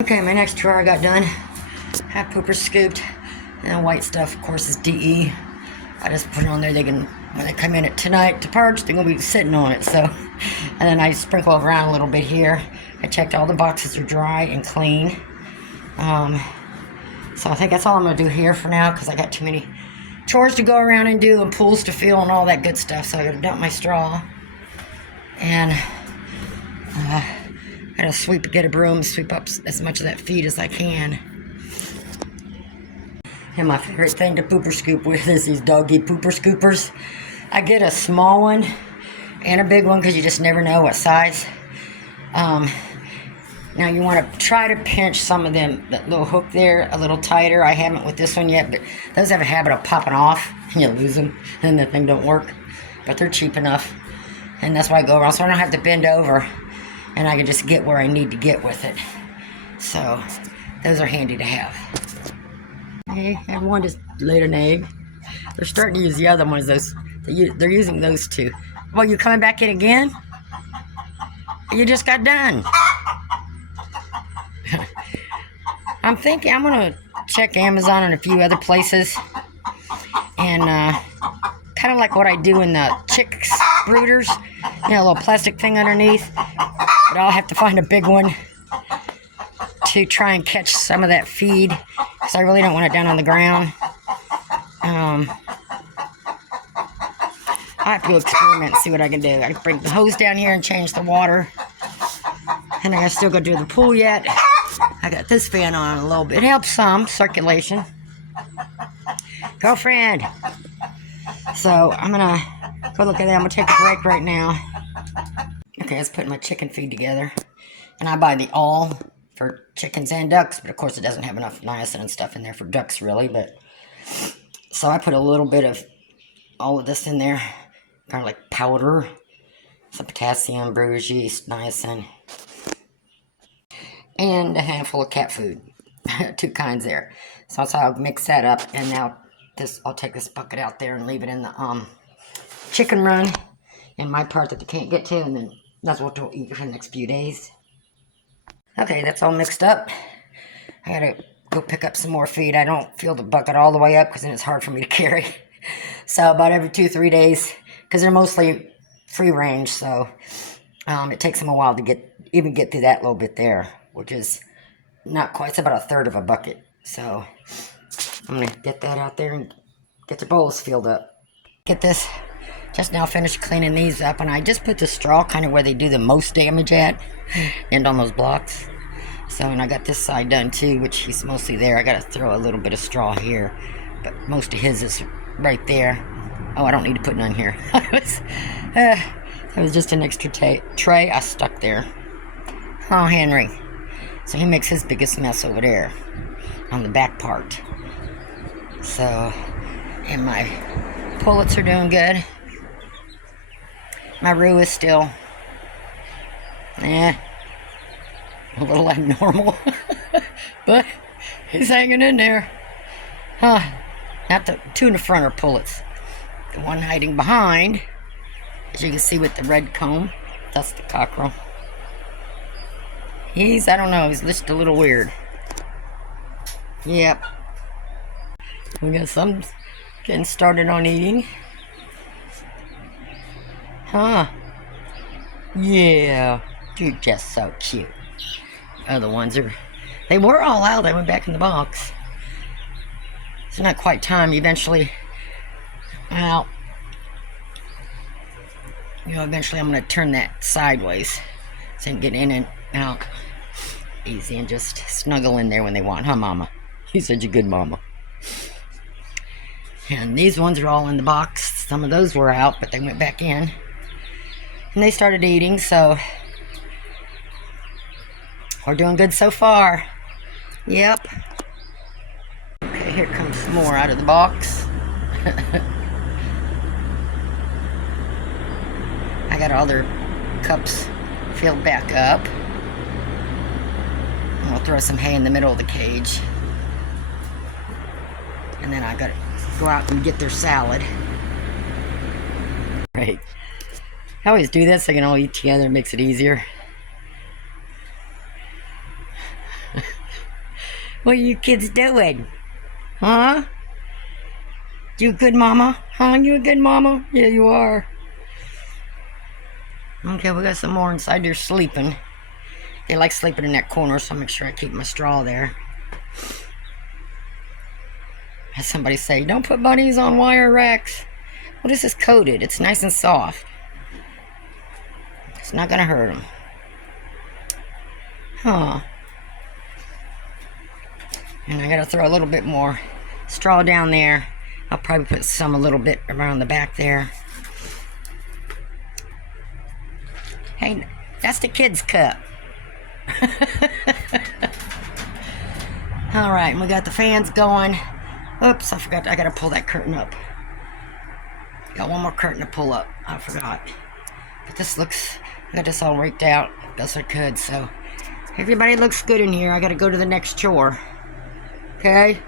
Okay, my next chore I got done. Half pooper scooped. And the white stuff, of course, is DE. I just put it on there. They can, when they come in at tonight to purge, they're going to be sitting on it. So, and then I sprinkle around a little bit here. I checked all the boxes are dry and clean. So I think that's all I'm going to do here for now, because I got too many chores to go around and do, and pools to fill, and all that good stuff. So I got to dump my straw. And I got to get a broom, sweep up as much of that feed as I can. And my favorite thing to pooper scoop with is these doggy pooper scoopers. I get a small one and a big one because you just never know what size. Now you want to try to pinch some of them, that little hook there, a little tighter. I haven't with this one yet, but those have a habit of popping off and you lose them and the thing don't work. But they're cheap enough, and that's why I go around, so I don't have to bend over and I can just get where I need to get with it. So those are handy to have. Okay, and one just laid an egg. They're starting to use the other ones. They're using those two. Well, you coming back in again? You just got done. I'm thinking I'm gonna check Amazon and a few other places, and kind of like what I do in the chick brooders, you know, a little plastic thing underneath. But I'll have to find a big one to try and catch some of that feed, because I really don't want it down on the ground. I have to experiment and see what I can do. I can bring the hose down here and change the water. And I still go do the pool yet. I got this fan on a little bit. It helps some circulation. Girlfriend. So I'm gonna go look at that. I'm gonna take a break right now. Okay, let's put my chicken feed together. And I buy the all for chickens and ducks, but of course it doesn't have enough niacin and stuff in there for ducks really. But so I put a little bit of all of this in there, kind of like powder, some potassium, brewer's yeast, niacin, and a handful of cat food. 2 kinds there. So I'll mix that up, and now I'll take this bucket out there and leave it in the chicken run in my part that they can't get to, and then that's what they'll eat for the next few days. Okay, that's all mixed up. I gotta go pick up some more feed. I don't fill the bucket all the way up because then it's hard for me to carry. So about every 2-3 days, because they're mostly free range, so it takes them a while to even get through that little bit there, which is not quite. It's about 1/3 of a bucket. So I'm gonna get that out there and get the bowls filled up. Get this. Just now finished cleaning these up, and I just put the straw kind of where they do the most damage at, and on those blocks. So, and I got this side done too, which he's mostly there. I gotta throw a little bit of straw here, but most of his is right there. Oh, I don't need to put none here. That was just an extra tray I stuck there. Oh, Henry. So he makes his biggest mess over there on the back part. So, and my pullets are doing good. My roux is still, a little abnormal, but he's hanging in there. Not the 2 in the front are pullets. The one hiding behind, as you can see with the red comb, that's the cockerel. I don't know, he's just a little weird. Yep. We got some getting started on eating. Yeah, you're just so cute. Other ones they were all out. I went back in the box. It's not quite time. Eventually, eventually I'm going to turn that sideways so I can get in and out easy and just snuggle in there when they want. Huh, Mama? You're such a good mama. And these ones are all in the box. Some of those were out, but they went back in. And they started eating, so we're doing good so far. Yep. Okay, here comes some more out of the box. I got all their cups filled back up. And we'll throw some hay in the middle of the cage. And then I gotta go out and get their salad. Right. I always do this so they can all eat together. It makes it easier. What are you kids doing? Huh? You a good mama? Huh? You a good mama? Yeah, you are. Okay, we got some more inside there sleeping. They like sleeping in that corner, so I'll make sure I keep my straw there. As somebody say, don't put bunnies on wire racks. Well, this is coated. It's nice and soft. It's not gonna hurt them. Huh. And I gotta throw a little bit more straw down there. I'll probably put some a little bit around the back there. Hey, that's the kids' cup. Alright, and we got the fans going. Oops, I forgot. I gotta pull that curtain up. Got one more curtain to pull up. I forgot. But this looks... I got this all raked out best I could, so... Everybody looks good in here. I gotta go to the next chore. Okay?